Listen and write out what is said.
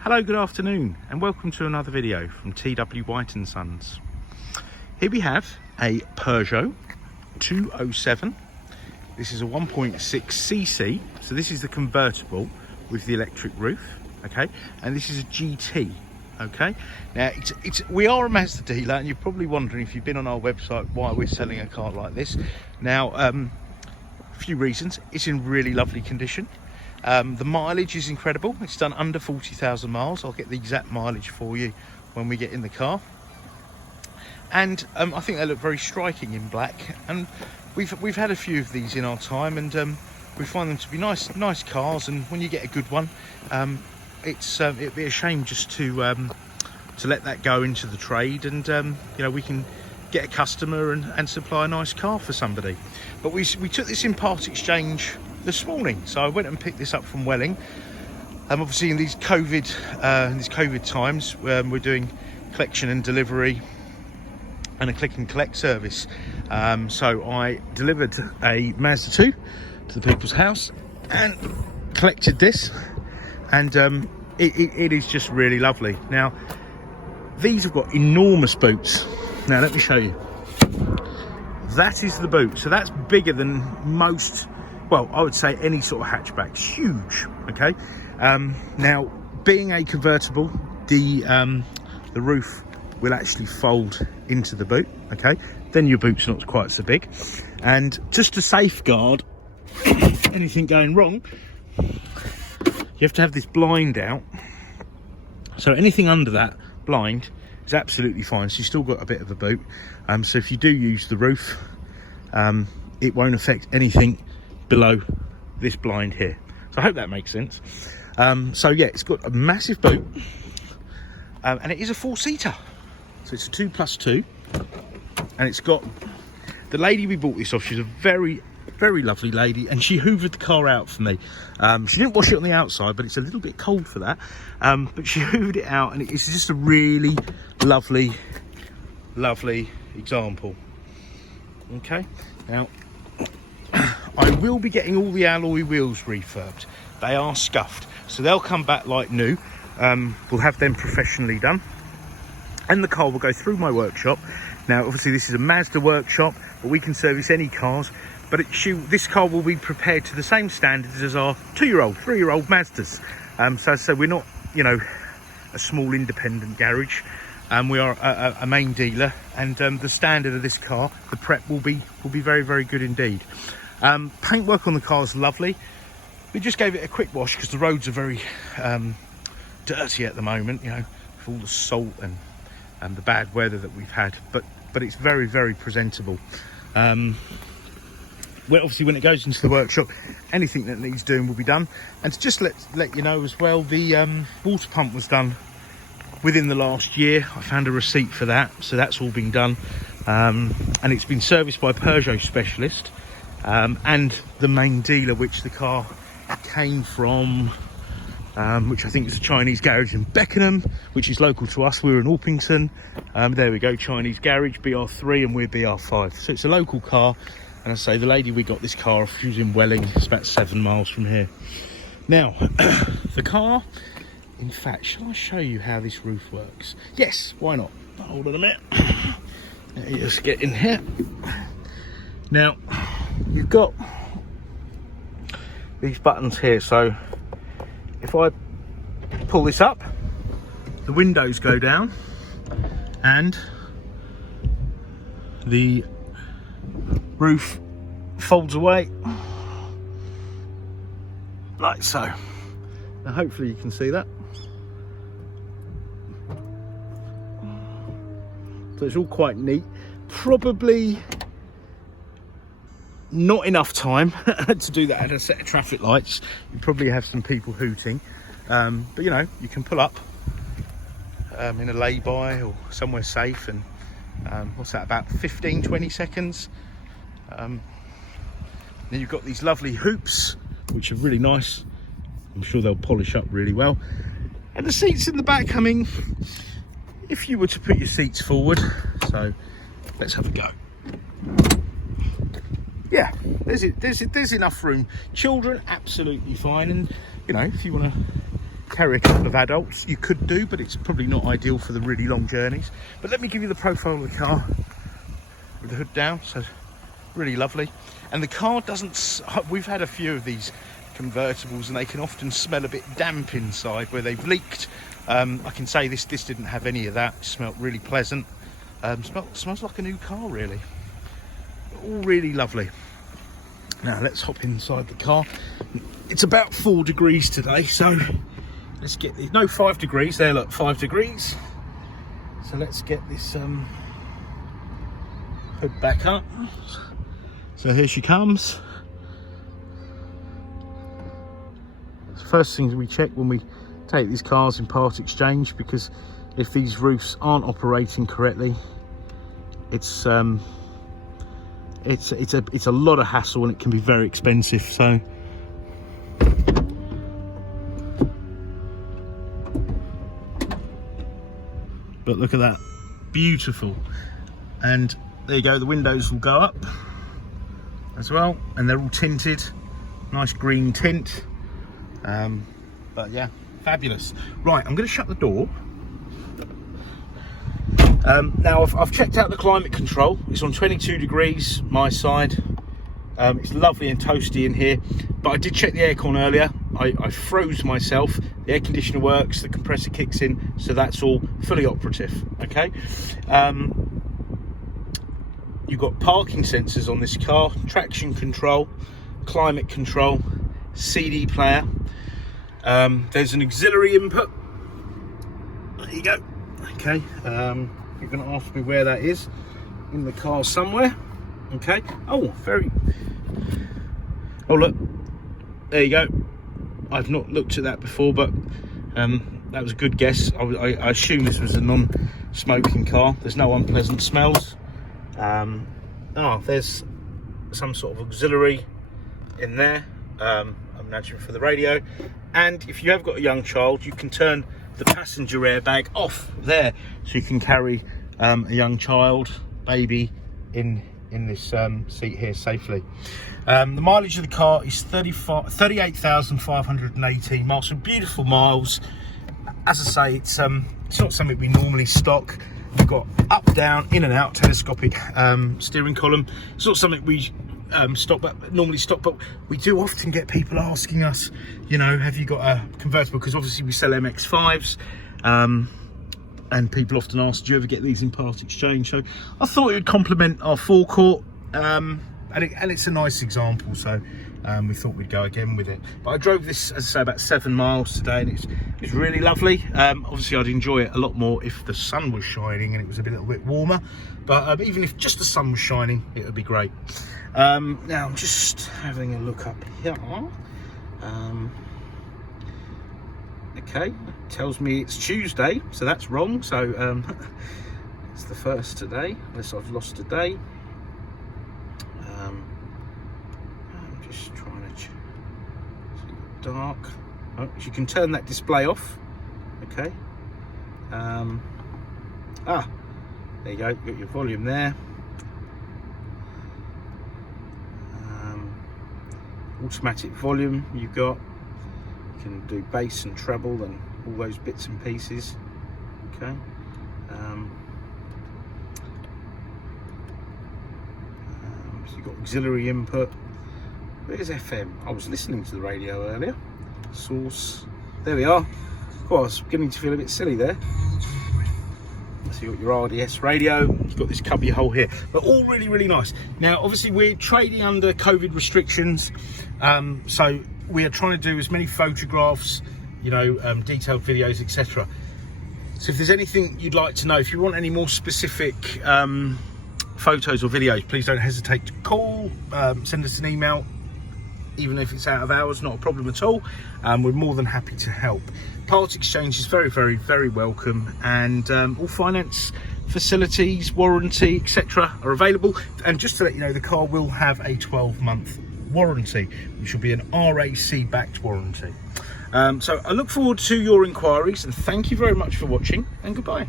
Hello, good afternoon, and welcome to another video from T.W White Sons. Here we have a Peugeot 207. This is a 1.6 cc, so this is the convertible with the electric roof, okay? And this is a GT, okay? Now, we are a Mazda dealer, and you're probably wondering, if you've been on our website, why we're selling a car like this. Now, a few reasons. It's in really lovely condition. The mileage is incredible. It's done under 40,000 miles. I'll get the exact mileage for you when we get in the car. And I think they look very striking in black. And we've had a few of these in our time, and we find them to be nice cars. And when you get a good one, it'd be a shame just to let that go into the trade. And you know, we can get a customer and supply a nice car for somebody. But we took this in part exchange this morning, so I went and picked this up from Welling. Obviously in these COVID times, we're doing collection and delivery and a click and collect service. So I delivered a Mazda 2 to the people's house and collected this, and it is just really lovely. Now, these have got enormous boots. Now let me show you. That is the boot, so that's bigger than most, well, I would say any sort of hatchback. It's huge, okay? Now, being a convertible, the roof will actually fold into the boot, okay? Then your boot's not quite so big. And just to safeguard anything going wrong, you have to have this blind out. So anything under that blind is absolutely fine. So you've still got a bit of a boot. So if you do use the roof, it won't affect anything below this blind here. So I hope that makes sense. So yeah, it's got a massive boot, and it is a 4-seater, so it's a 2+2, and it's got, the lady we bought this off, she's a very lovely lady, and she hoovered the car out for me. She didn't wash it on the outside, but it's a little bit cold for that, but she hoovered it out, and it's just a really lovely example. Okay, now I will be getting all the alloy wheels refurbed. They are scuffed, so they'll come back like new. We'll have them professionally done, and the car will go through my workshop. Now, obviously, this is a Mazda workshop, but we can service any cars. But this car will be prepared to the same standards as our 2-year-old, 3-year-old Mazdas. So we're not, you know, a small independent garage. We are a main dealer, and the standard of this car, the prep will be very good indeed. Paintwork on the car is lovely. We just gave it a quick wash because the roads are very dirty at the moment, you know, with all the salt and the bad weather that we've had. But it's very presentable. Well, obviously, when it goes into the workshop, anything that needs doing will be done. And to just let you know as well, the water pump was done within the last year. I found a receipt for that, so that's all been done, and it's been serviced by a Peugeot specialist, and the main dealer which the car came from, which I think is a Chinese garage in Beckenham, which is local to us. We're in Orpington. There we go, Chinese garage, BR3, and we're BR5, so it's a local car. And I say, the lady we got this car off, she was in Welling. It's about 7 miles from here. Now, the car, in fact, shall I show you how this roof works? Yes, why not? Hold on a minute. Let me just get in here. Now, you've got these buttons here. So if I pull this up, the windows go down, and the roof folds away like so. Now hopefully you can see that. So it's all quite neat. Probably not enough time to do that at a set of traffic lights. You probably have some people hooting, but you know, you can pull up in a lay-by or somewhere safe, and what's that, about 15-20 seconds. Then you've got these lovely hoops, which are really nice. I'm sure they'll polish up really well. And the seats in the back, I mean, if you were to put your seats forward, so let's have a go. Yeah, there's enough room. Children, absolutely fine. And you know, if you want to carry a couple of adults. You could do, but it's probably not ideal for the really long journeys. But let me give you the profile of the car with the hood down. So really lovely. And the car doesn't, we've had a few of these convertibles and they can often smell a bit damp inside where they've leaked. I can say this didn't have any of that. It smelled really pleasant. Smells like a new car, really. All really lovely. Now let's hop inside the car. It's about 4 degrees today, so let's get this. No, 5 degrees there, look, 5 degrees. So let's get this hood back up. So here she comes. First things we check when we take these cars in part exchange, because if these roofs aren't operating correctly, it's a lot of hassle and it can be very expensive. So but look at that, beautiful. And there you go, the windows will go up as well, and they're all tinted, nice green tint. But yeah, fabulous. Right, I'm going to shut the door. Now I've checked out the climate control. It's on 22 degrees my side. It's lovely and toasty in here, but I did check the aircon earlier. I froze myself. The air conditioner works, the compressor kicks in, so that's all fully operative. Okay. You've got parking sensors on this car, traction control, climate control, CD player. There's an auxiliary input. There you go. Okay. You're going to ask me where that is. In the car somewhere. Okay. Oh, oh, look. There you go. I've not looked at that before, but that was a good guess. I assume this was a non-smoking car. There's no unpleasant smells. Oh, there's some sort of auxiliary in there. I'm imagining for the radio. And if you have got a young child, you can turn the passenger airbag off there, so you can carry a young child, baby, in this seat here safely. The mileage of the car is 38,518 miles, so beautiful miles. As I say, it's not something we normally stock. We've got up, down, in and out telescopic steering column. It's not something we normally stock, but we do often get people asking us, you know, have you got a convertible? Because obviously we sell MX-5s, and people often ask, do you ever get these in part exchange? So I thought it would complement our forecourt, and it's a nice example, so we thought we'd go again with it. But I drove this, as I say, about 7 miles today, and it's really lovely. Obviously I'd enjoy it a lot more if the sun was shining and it was a little bit warmer, but even if just the sun was shining, it would be great. Now I'm just having a look up here. Okay, it tells me it's Tuesday, so that's wrong. So it's the 1st today, unless I've lost a day. I'm just trying to see dark. Oh, you can turn that display off. Okay. There you go. You've got your volume there. Automatic volume you've got. You can do bass and treble and all those bits and pieces. Okay. So you've got auxiliary input. Where's FM? I was listening to the radio earlier. Source. There we are. Oh, I was beginning to feel a bit silly there. So you've got your RDS radio, you've got this cubby hole here, but all really, really nice. Now, obviously we're trading under COVID restrictions, so we are trying to do as many photographs, you know, detailed videos, etc. So if there's anything you'd like to know, if you want any more specific photos or videos, please don't hesitate to call, send us an email. Even if it's out of hours, not a problem at all. We're more than happy to help. Part exchange is very, very, very welcome, and all finance facilities, warranty, etc. are available. And just to let you know, the car will have a 12-month warranty, which will be an RAC backed warranty. So I look forward to your inquiries, and thank you very much for watching, and goodbye.